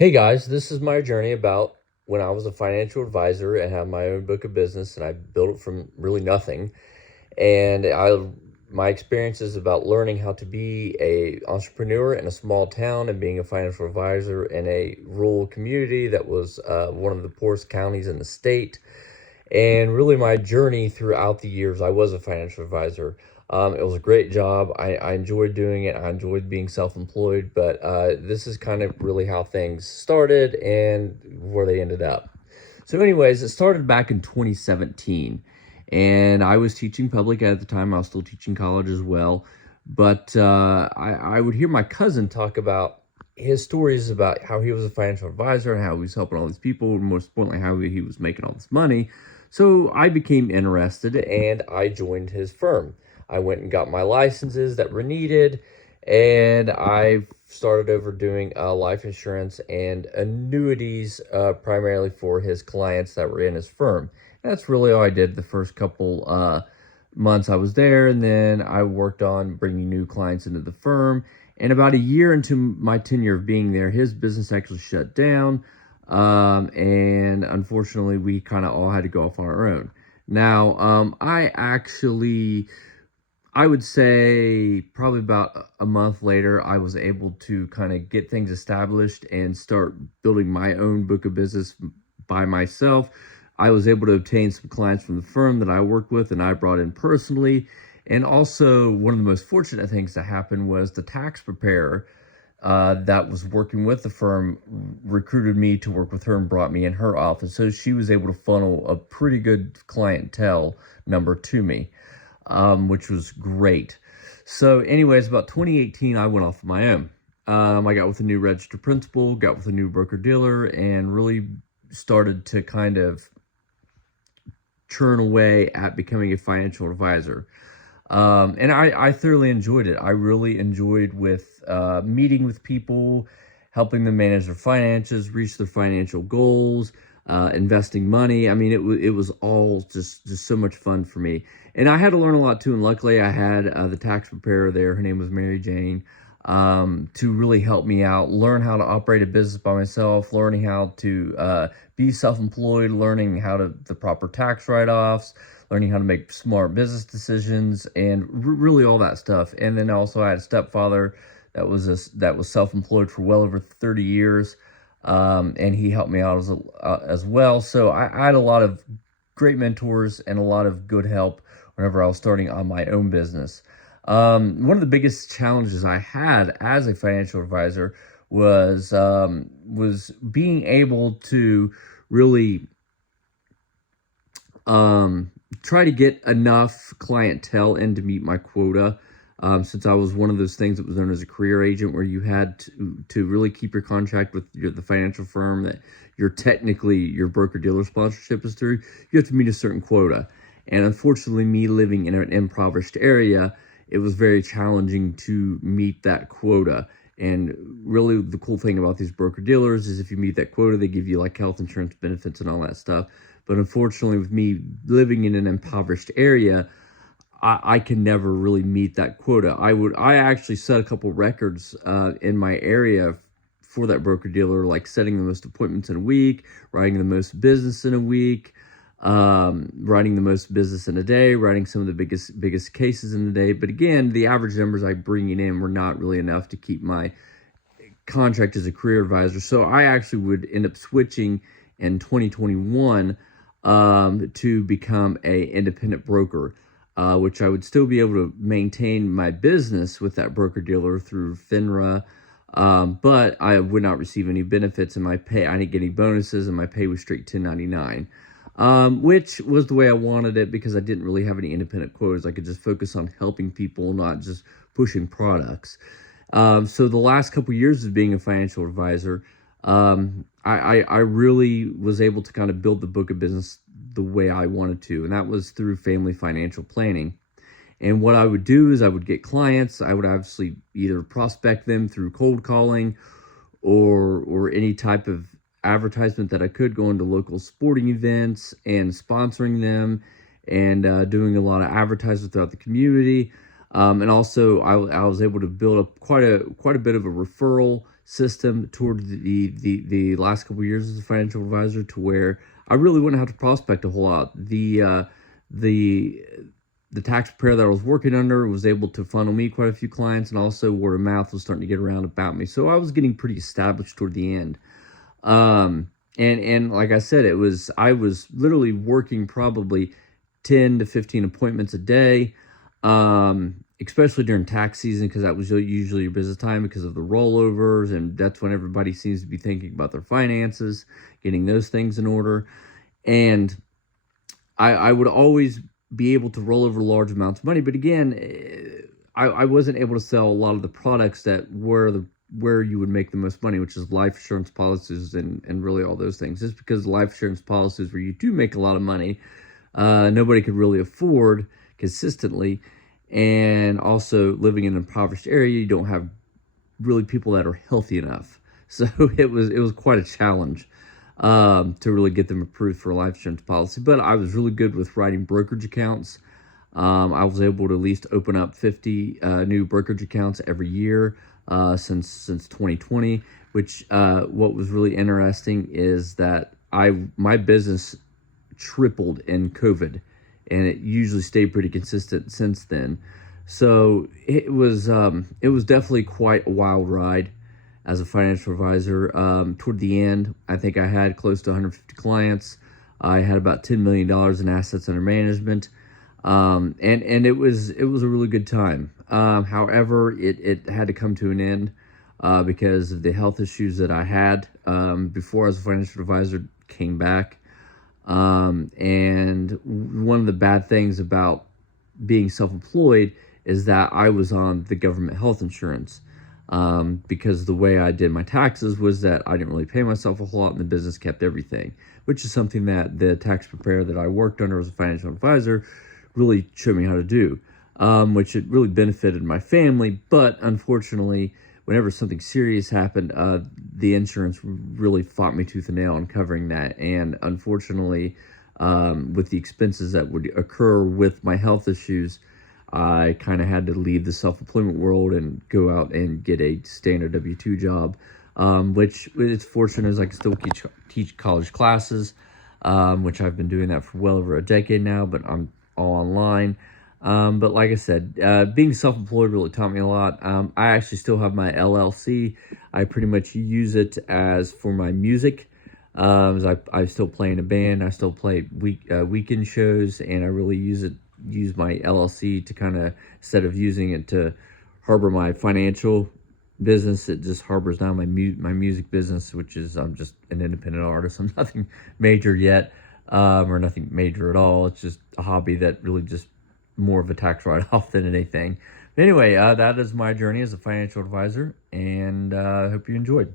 Hey guys, this is my journey about when I was a financial advisor and had my own book of business and I built it from really nothing. And my experience is about learning how to be a entrepreneur in a small town and being a financial advisor in a rural community that was one of the poorest counties in the state. And really, my journey throughout the years, I was a financial advisor. It was a great job. I enjoyed doing it. I enjoyed being self-employed, but this is kind of really how things started and where they ended up. So, anyways, it started back in 2017, and I was teaching public ed at the time. I was still teaching college as well, but I would hear my cousin talk about his stories about how he was a financial advisor and how he was helping all these people, and most importantly, how he was making all this money. So I became interested and I joined his firm. I went and got my licenses that were needed, and I started over doing life insurance and annuities primarily for his clients that were in his firm. And that's really all I did the first couple months I was there, and then I worked on bringing new clients into the firm. And about a year into my tenure of being there, his business actually shut down. And unfortunately, we kind of all had to go off on our own. Now, I would say probably about a month later, I was able to kind of get things established and start building my own book of business by myself. I was able to obtain some clients from the firm that I worked with and I brought in personally. And also, one of the most fortunate things that happened was the tax preparer that was working with the firm recruited me to work with her and brought me in her office. So she was able to funnel a pretty good clientele number to me, which was great. So, anyways, about 2018, I went off on my own. I got with a new registered principal, got with a new broker dealer, and really started to kind of churn away at becoming a financial advisor. And I thoroughly enjoyed it. I really enjoyed with meeting with people, helping them manage their finances, reach their financial goals, investing money. I mean, it was all just so much fun for me. And I had to learn a lot too. And luckily, I had the tax preparer there. Her name was Mary Jane. To really help me out, learn how to operate a business by myself, learning how to be self-employed, learning how to the proper tax write-offs, learning how to make smart business decisions, and really all that stuff. And then also I had a stepfather that was self-employed for well over 30 years, and he helped me out as well. So I had a lot of great mentors and a lot of good help whenever I was starting on my own business. One of the biggest challenges I had as a financial advisor was being able to really try to get enough clientele in to meet my quota. Since I was one of those things that was known as a career agent, where you had to really keep your contract with the financial firm that you're technically your broker dealer sponsorship is through, you have to meet a certain quota. And unfortunately, me living in an impoverished area, it was very challenging to meet that quota. And really, the cool thing about these broker dealers is if you meet that quota, they give you like health insurance benefits and all that stuff. But unfortunately, with me living in an impoverished area, I can never really meet that quota. I actually set a couple records in my area for that broker dealer, like setting the most appointments in a week, writing the most business in a week, writing the most business in a day, writing some of the biggest cases in a day. But again, the average numbers I bringing in were not really enough to keep my contract as a career advisor. So I actually would end up switching in 2021 to become a independent broker, which I would still be able to maintain my business with that broker dealer through FINRA. But I would not receive any benefits in my pay. I didn't get any bonuses, and my pay was straight 1099, which was the way I wanted it because I didn't really have any independent quotas. I could just focus on helping people, not just pushing products. So the last couple of years of being a financial advisor, I really was able to kind of build the book of business the way I wanted to, and that was through family financial planning. And what I would do is I would get clients. I would obviously either prospect them through cold calling or any type of advertisement that I could, go into local sporting events and sponsoring them and doing a lot of advertising throughout the community. And also I was able to build up quite a bit of a referral system toward the last couple of years as a financial advisor, to where I really wouldn't have to prospect a whole lot. The tax preparer that I was working under was able to funnel me quite a few clients, and also word of mouth was starting to get around about me. So I was getting pretty established toward the end. And like I said, I was literally working probably 10 to 15 appointments a day, especially during tax season, because that was usually your business time because of the rollovers, and that's when everybody seems to be thinking about their finances, getting those things in order. And I would always be able to roll over large amounts of money, but again, I wasn't able to sell a lot of the products that were where you would make the most money, which is life insurance policies and really all those things. Just because life insurance policies where you do make a lot of money, nobody could really afford consistently. And also living in an impoverished area, you don't have really people that are healthy enough. So it was quite a challenge to really get them approved for a life insurance policy. But I was really good with writing brokerage accounts. I was able to at least open up 50 new brokerage accounts every year since 2020, which what was really interesting is that my business tripled in COVID, and it usually stayed pretty consistent since then. So it was definitely quite a wild ride as a financial advisor. Toward the end, I think I had close to 150 clients. I had about $10 million in assets under management. And it was a really good time. However, it had to come to an end because of the health issues that I had before I was a financial advisor came back. And one of the bad things about being self-employed is that I was on the government health insurance. Because the way I did my taxes was that I didn't really pay myself a whole lot, and the business kept everything, which is something that the tax preparer that I worked under as a financial advisor really showed me how to do, which it really benefited my family. But unfortunately, whenever something serious happened, the insurance really fought me tooth and nail on covering that. And unfortunately, with the expenses that would occur with my health issues, I kind of had to leave the self-employment world and go out and get a standard W-2 job, which it's fortunate as I can still teach college classes, which I've been doing that for well over a decade now, but I'm all online. But like I said, being self-employed really taught me a lot. I actually still have my LLC. I pretty much use it as for my music. As I still play in a band. I still play weekend shows, and I really use my LLC to kind of, instead of using it to harbor my financial business, it just harbors down my music business, which is I'm just an independent artist. I'm nothing major yet, or nothing major at all. It's just a hobby that really just more of a tax write-off than anything. But anyway, that is my journey as a financial advisor, and I hope you enjoyed.